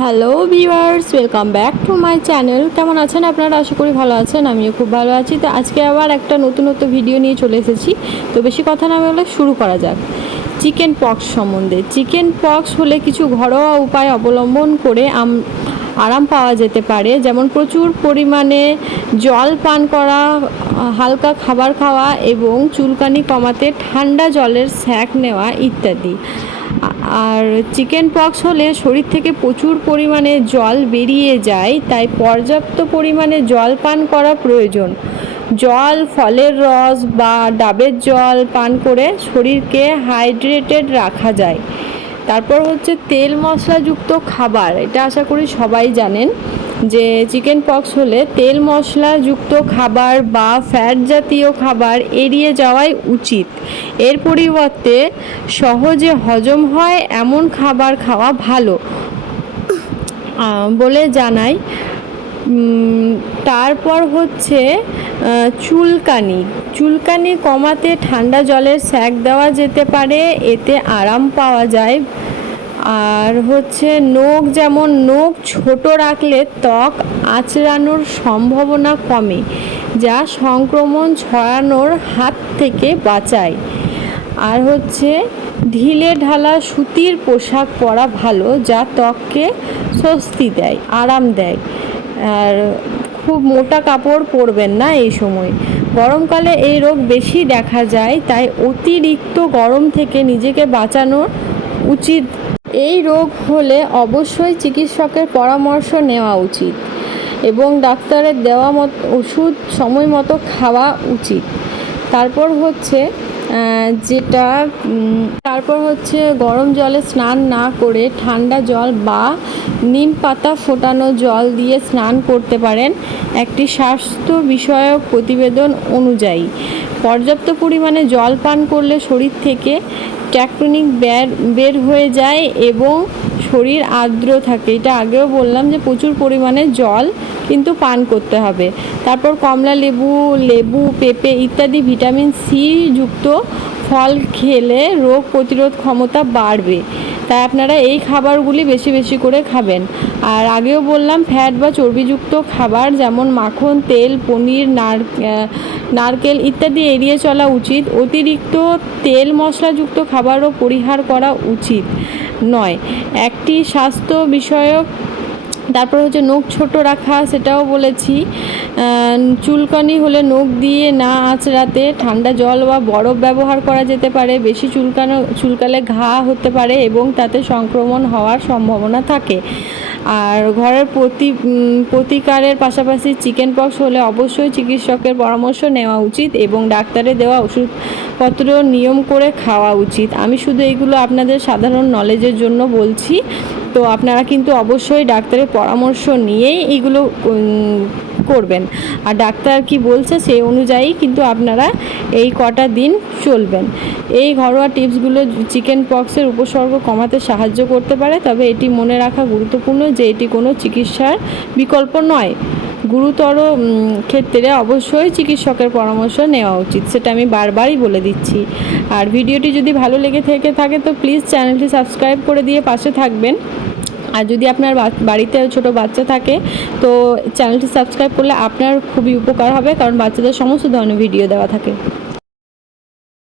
Hello viewers welcome back to my channel কেমন আছেন আপনারা? আশা করি ভালো আছেন, আমিও খুব ভালো আছি। তো আজকে আবার একটা নতুন নতুন ভিডিও নিয়ে চলে এসেছি। তো বেশি কথা না বলে শুরু করা যাক। চিকেন পক্স সম্বন্ধে। চিকেন পক্স হলে কিছু ঘরোয়া উপায় অবলম্বন করে আম, আরাম পাওয়া যেতে পারে। যেমন প্রচুর পরিমাণে জল পান করা, হালকা খাবার খাওয়া এবং চুলকানি কমাতে ঠান্ডা জলের স্যাক নেওয়া ইত্যাদি। আর চিকেন পক্স হলে শরীর থেকে প্রচুর পরিমাণে জল বেরিয়ে যায়, তাই পর্যাপ্ত পরিমাণে জল পান করা প্রয়োজন। জল, ফলের রস বা ডাবের জল পান করে শরীরকে হাইড্রেটেড রাখা যায়। তারপর হচ্ছে তেল মশলাযুক্ত খাবার, এটা আশা করি সবাই জানেন। যে চিকেন পক্স হলে তেল মশলাযুক্ত খাবার বা ফ্যাট জাতীয় খাবার এড়িয়ে যাওয়াই উচিত। এর পরিবর্তে সহজে হজম হয় এমন খাবার খাওয়া ভালো। বলে জানাই তারপর হচ্ছে চুলকানি। চুলকানি কমাতে ঠান্ডা জলের স্যাক দেওয়া যেতে পারে, এতে আরাম পাওয়া যায়। আর হচ্ছে নখ যেমন নখ ছোট রাখলে ত্বক আঁচড়ানোর সম্ভাবনা কমে, যা সংক্রমণ ছড়ানোর হাত থেকে বাঁচায়। আর হচ্ছে ঢিলে ঢালা সুতির পোশাক পরা ভালো, যা ত্বককে স্বস্তি দেয়, আরাম দেয়। আর খুব মোটা কাপড় পরবেন না এই সময়। গরমকালে এই রোগ বেশি দেখা যায়, তাই অতিরিক্ত গরম থেকে নিজেকে বাঁচানো উচিত এই রোগ হলে অবশ্যই চিকিৎসকের পরামর্শ নেওয়া উচিত এবং ডাক্তারের দেওয়া মতো, ওষুধ সময় মতো খাওয়া উচিত। তারপর হচ্ছে যেটা তারপর হচ্ছে গরম জলে স্নান না করে ঠান্ডা জল বা নিম পাতা ফোটানো জল দিয়ে স্নান করতে পারেন। একটি স্বাস্থ্য বিষয়ক প্রতিবেদন অনুযায়ী। পর্যাপ্ত পরিমাণে জল পান করলে শরীর থেকে ট্যাক্টনিক বের বের হয়ে যায় এবং শরীর আর্দ্র থাকে। এটা আগেও বললাম যে প্রচুর পরিমাণে জল কিন্তু পান করতে হবে। তারপর কমলা লেবু লেবু, পেঁপে ইত্যাদি ভিটামিন সি যুক্ত ফল খেলে রোগ প্রতিরোধ ক্ষমতা বাড়বে। তাই আপনারা এই খাবারগুলি বেশি বেশি করে খাবেন। আর আগেও বললাম, ফ্যাট বা চর্বিযুক্ত খাবার যেমন মাখন, তেল, পনির, নার নারকেল ইত্যাদি এড়িয়ে চলা উচিত। অতিরিক্ত তেল মশলাযুক্ত খাবারও পরিহার করা উচিত নয়। একটি স্বাস্থ্য বিষয়ক, তারপর হচ্ছে নখ ছোট রাখা, সেটাও বলেছি। চুলকানি হলে নখ দিয়ে না আঁচড়াতে ঠান্ডা জল বা বরফ ব্যবহার করা যেতে পারে। বেশি চুলকানো, চুলকালে ঘা হতে পারে এবং তাতে সংক্রমণ হওয়ার সম্ভাবনা থাকে। আর ঘরের প্রতি প্রতিকারের পাশাপাশি চিকেন পক্স হলে অবশ্যই চিকিৎসকের পরামর্শ নেওয়া উচিত এবং ডাক্তারের দেওয়া ওষুধপত্র নিয়ম করে খাওয়া উচিত। আমি শুধু এগুলো আপনাদের সাধারণ নলেজের জন্য বলছি। তো আপনারা কিন্তু অবশ্যই ডাক্তারের পরামর্শ নিয়েই এগুলো করবেন। আর ডাক্তার কি বলছে সেই অনুযায়ী কিন্তু আপনারা এই কটা দিন চলবেন। এই ঘরোয়া টিপসগুলো চিকেন পক্সের উপসর্গ কমাতে সাহায্য করতে পারে, তবে এটি মনে রাখা গুরুত্বপূর্ণ যে এটি কোনো চিকিৎসার বিকল্প নয়। গুরুতর ক্ষেত্রে অবশ্যই চিকিৎসকের পরামর্শ নেওয়া উচিত, সেটা আমি বারবারই বলে দিচ্ছি। আর ভিডিওটি যদি ভালো লেগে থেকে থাকে, তো প্লিজ চ্যানেলটি সাবস্ক্রাইব করে দিয়ে পাশে থাকবেন। আর যদি আপনার বাড়িতে ছোট বাচ্চা থাকে, তো চ্যানেলটি সাবস্ক্রাইব করলে আপনার খুবই উপকার হবে, কারণ বাচ্চাদের সমস্ত ধরনের ভিডিও দেওয়া থাকে।